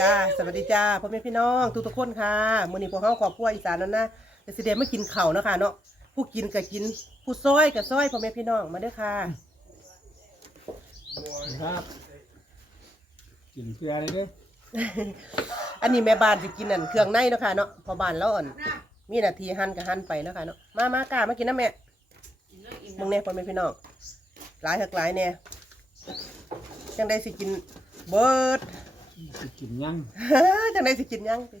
จ้าสวัสดีจ้าพ่อแม่พี่น้องทุกทุกๆคนค่ะมื้อนี้พวกเฮาครอบครัวอีสานนั่นนะจะสิได้มากินข้าวเนาะค่ะเนาะผู้กินก็กิน ผู้ซอยก็ซอยพ่อแม่พี่น้องมาเด้อค่ะครับ กินเพื่ออะไรเด้ออันนี้แม่บ้านสิกินนั่นเครื่องในเนาะค่ะเนาะพอบ้านแล้วอ่อนมีหน้าที่หั่นก็หั่นไปเนาะค่ะเนาะมามากล้ามากินนะแม่มึงแน่พ่อแม่พี่น้องหลายหักหลายแน่จังได้สิกินเบิด สิกินยังจังได้สิกินยังติ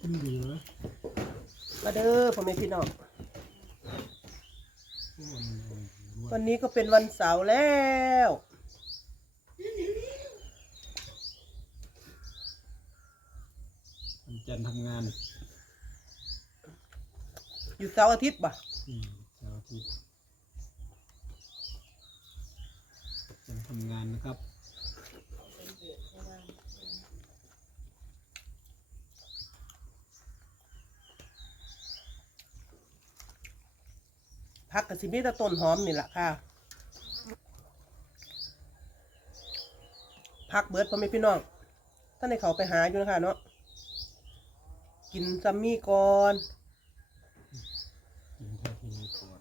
กินดีวะมาเด้อพ่อแม่พี่น้องอ้วนอ้วนวันนี้ก็เป็นวันเสาร์แล้ว วันจันทร์ทำงานอยู่เสาร์อาทิตย์บ่อืมเสาร์อาทิตย์จันทร์ทำงานนะครับ ผักกับสิมีแต่ต้นหอมนี่แหละค่ะผักเบิดพ่อแม่พี่น้องท่านในเขาไปหาอยู่นะคะเนาะกินซัมมี่ก่อน กินแค่ที่นี่ก่อน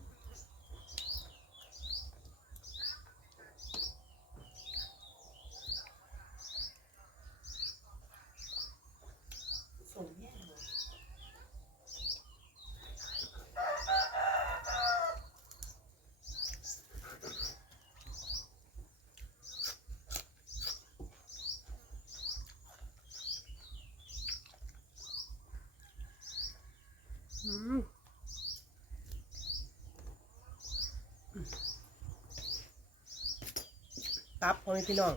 อืม ตับพ่อแม่พี่น้อง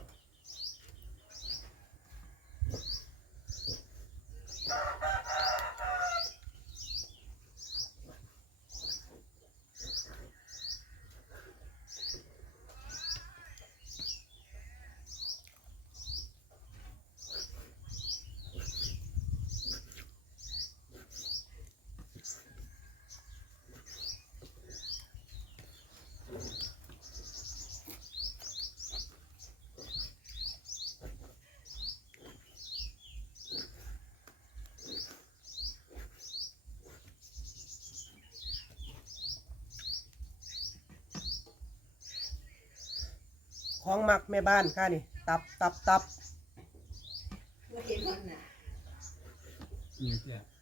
ของหมักแม่บ้านค่ะนี่ตับตับตับนี่จ้ะเจ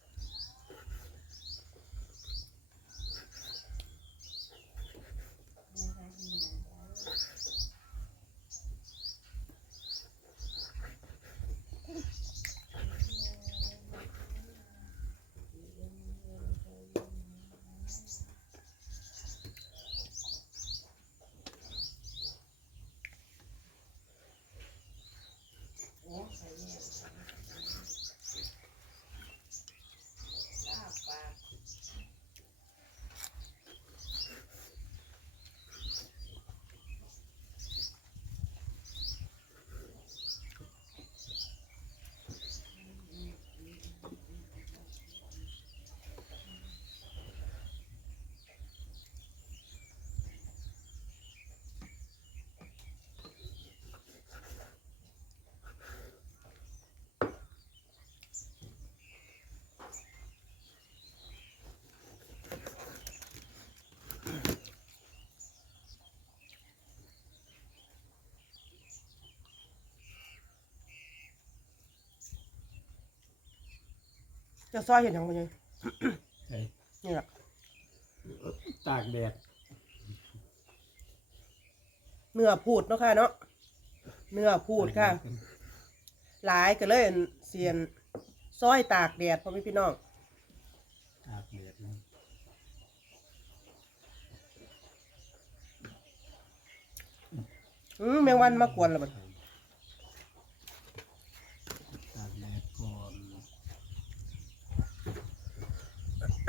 ะซอยเห็นยังไงไอ้นี่แหละตากแดดเนื้อพูดเนาะค่ะเนาะเนื้อพูดค่ะ หลายก็เลยเสียนซอยตากแดดพ่อแม่พี่น้องตากแดดนะอืมแมงวันมากวนแล้วมัน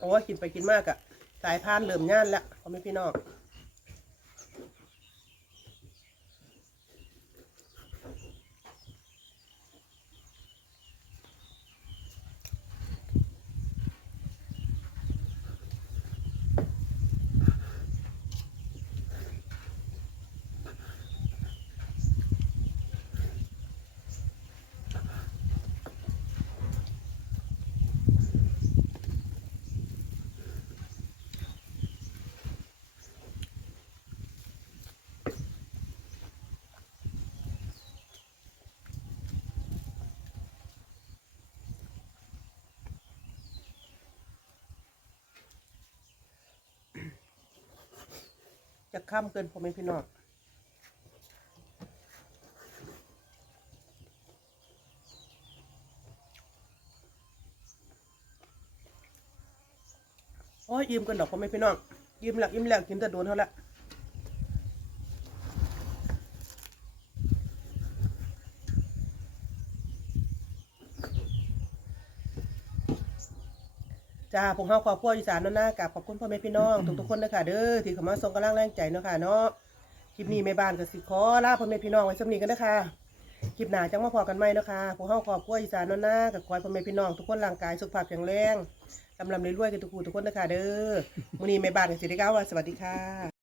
โอ้ยกินไปกินมากอะสายพานเริ่มย่านแล้วพ่อแม่พี่น้อง จะข้ามเกินพ่อแม่พี่น้องโอ้ยยิ้มกันดอกพ่อแม่พี่น้องยิ้มหลักยิ้มแหลกกินแต่โดนเท่าละ จ้าพวกเฮาครอบครัวอีสานเนาะนะกับขอบคุณพ่อแม่พี่น้องทุกๆคนนะคะเด้อที่เข้ามาส่งกำลังแรงใจเนาะค่ะเนาะคลิปนี้แม่บ้านก็สิขอลาพ่อแม่พี่น้องไว้สำนีกันนะคะคลิปหน้าจังมาพอกันไหมเนาะค่ะพวกเฮาครอบครัวอีสานเนาะนะกับขอให้พ่อแม่พี่น้องทุกคนร่างกายสุขภาพแข็งแรงลำลำรวยๆกันทุกผู้ทุกคนนะคะเด้อมื้อนี้แม่บ้านก็สิได้กล่าวว่าสวัสดีค่ะ